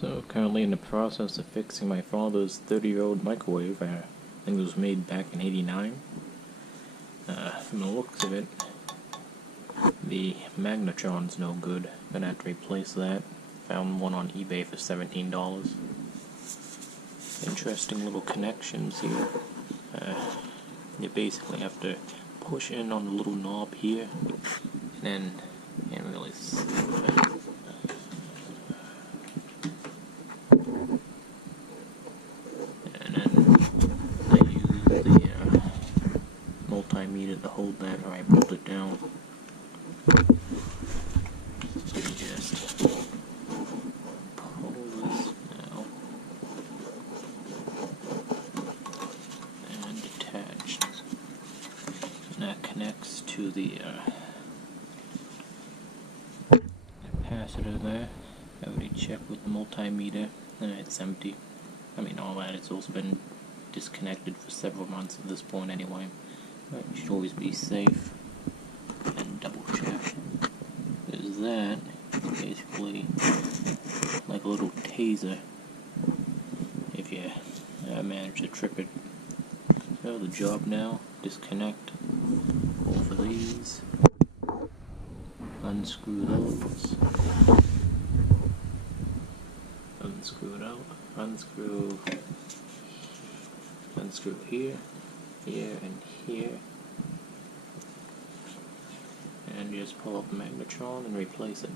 So currently in the process of fixing my father's 30-year-old microwave. I think it was made back in '89. From the looks of it, the magnetron's no good. Gonna have to replace that. Found one on eBay for $17. Interesting little connections here. You basically have to push in on the little knob here, and then can't really see it. And then I use the multimeter to hold that, or I bolt it down. So you just pull this now, and detached. And that connects to the capacitor there. I already checked with the multimeter, and it's empty. I mean, all that, it's also been disconnected for several months at this point anyway. But you should always be safe and double check. There's that, basically like a little taser if you manage to trip it. So the job now, disconnect both of these, unscrew those, unscrew it out, unscrew here, here, and here, and just pull up the magnetron and replace it.